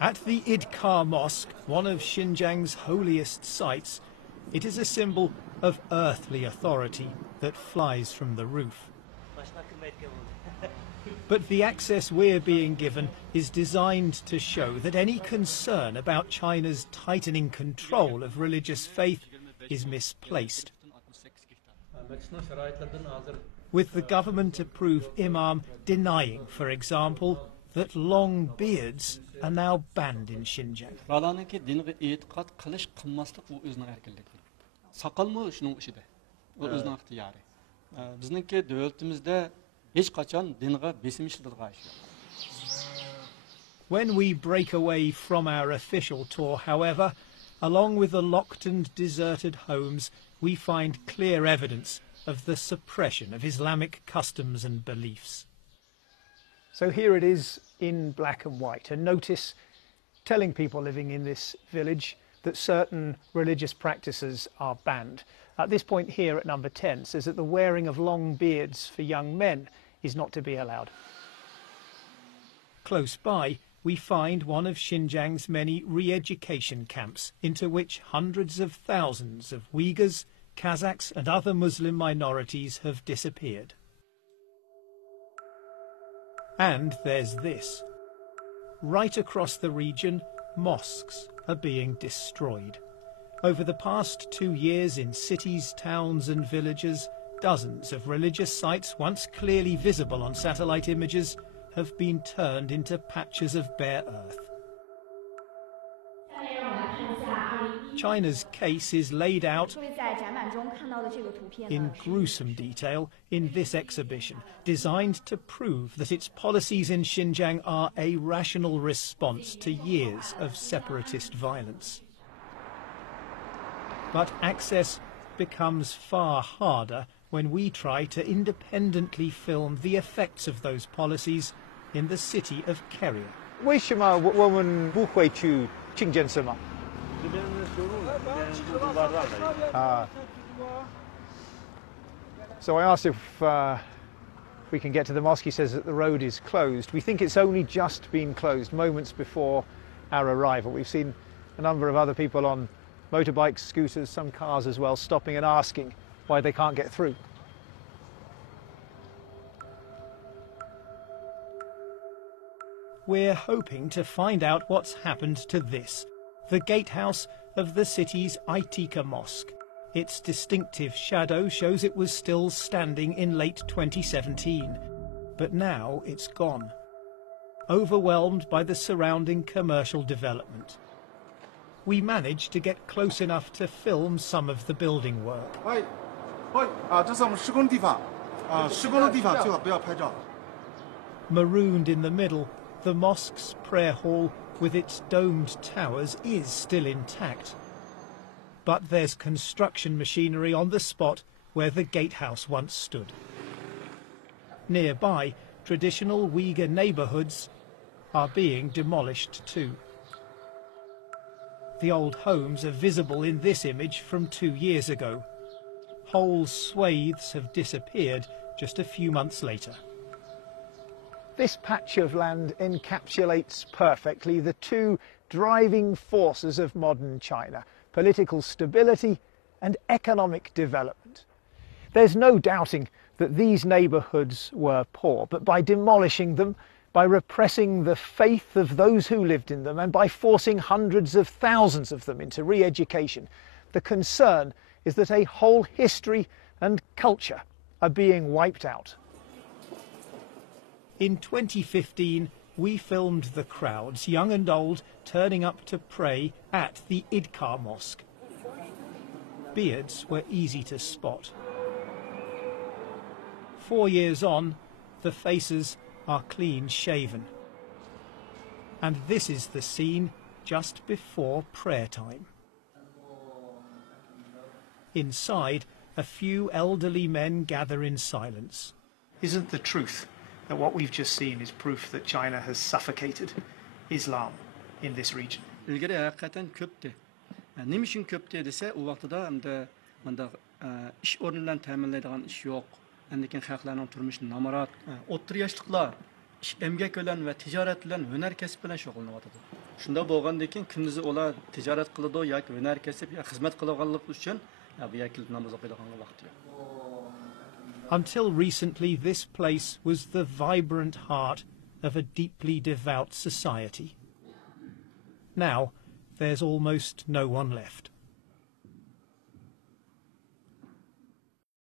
At the Idkar Mosque, one of Xinjiang's holiest sites, it is a symbol of earthly authority that flies from the roof. But the access we're being given is designed to show that any concern about China's tightening control of religious faith is misplaced. With the government-approved imam denying, for example, that long beards are now banned in Xinjiang. When we break away from our official tour, however, along with the locked and deserted homes, we find clear evidence of the suppression of Islamic customs and beliefs. So here it is in black and white, a notice telling people living in this village that certain religious practices are banned. At this point here at number 10 says that the wearing of long beards for young men is not to be allowed. Close by, we find one of Xinjiang's many re-education camps into which hundreds of thousands of Uyghurs, Kazakhs and other Muslim minorities have disappeared. And there's this. Right across the region, mosques are being destroyed. Over the past 2 years in cities, towns and villages, dozens of religious sites once clearly visible on satellite images have been turned into patches of bare earth. China's case is laid out in gruesome detail in this exhibition, designed to prove that its policies in Xinjiang are a rational response to years of separatist violence. But access becomes far harder when we try to independently film the effects of those policies in the city of Keria. 为什么我们不会去清真寺吗？ So I asked if we can get to the mosque. He says that the road is closed. We think it's only just been closed moments before our arrival. We've seen a number of other people on motorbikes, scooters, some cars as well, stopping and asking why they can't get through. We're hoping to find out what's happened to this, the gatehouse of the city's Aitika Mosque. Its distinctive shadow shows it was still standing in late 2017, but now it's gone, overwhelmed by the surrounding commercial development. We managed to get close enough to film some of the building work. Marooned in the middle, the mosque's prayer hall with its domed towers is still intact. But there's construction machinery on the spot where the gatehouse once stood. Nearby, traditional Uyghur neighbourhoods are being demolished too. The old homes are visible in this image from 2 years ago. Whole swathes have disappeared just a few months later. This patch of land encapsulates perfectly the two driving forces of modern China: political stability and economic development. There's no doubting that these neighbourhoods were poor, but by demolishing them, by repressing the faith of those who lived in them, and by forcing hundreds of thousands of them into re-education, the concern is that a whole history and culture are being wiped out. In 2015, we filmed the crowds, young and old, turning up to pray at the Idkar Mosque. Beards were easy to spot. 4 years on, the faces are clean-shaven. And this is the scene just before prayer time. Inside, a few elderly men gather in silence. Isn't the truth that what we've just seen is proof that China has suffocated Islam in this region? ilgari haqiqatan ko'pdi. Nima uchun ko'pdi desa, u vaqtida hamda menda ish o'rinlarini ta'minlaydigan ish yo'q. Lekin xalqlarning turmushi namorat, o'ttir yoshliklar emgak bilan va tijorat bilan, hunar kasb bilan shug'ullanyapti. Shunda bo'lgandan keyin kunduzi ular tijorat qiladi yoki hunar kasb yoki xizmat qilganlik uchun bu yerga namoz o'qiydigan vaqti yo'q. Until recently, this place was the vibrant heart of a deeply devout society. Now, there's almost no one left.